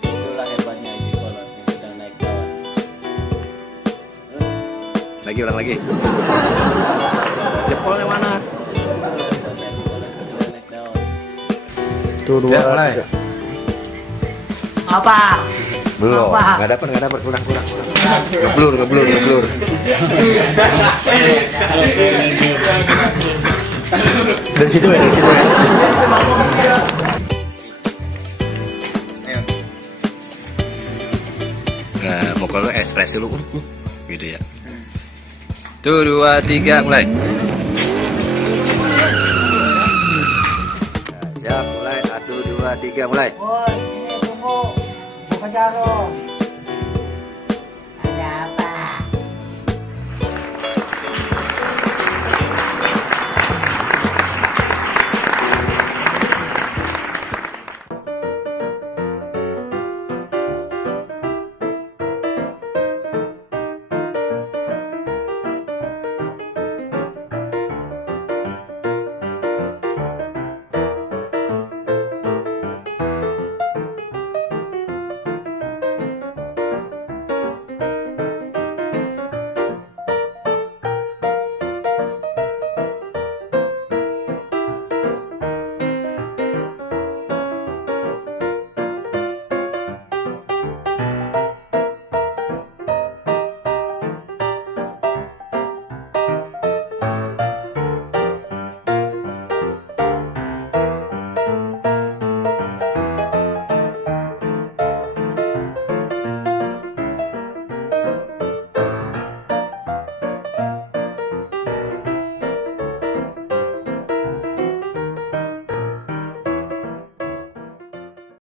Itulah hebatnya Haji Kolot yang sedang naik daun. Lagi ulang lagi. Jempolnya mana? Hebatnya Haji Kolot yang sedang naik daun. Tuh dua. Ya, mulai. Apa? Belum. Apa? Nggak dapat, kurang. Ngeblur. Dari situ ya. Nah, mukul lu ekspresi lu gitu ya. Tuh 2, 3 mulai. Nah, siap mulai. 1, 2, 3 mulai. Woi, sini tunggu. Buka jarum.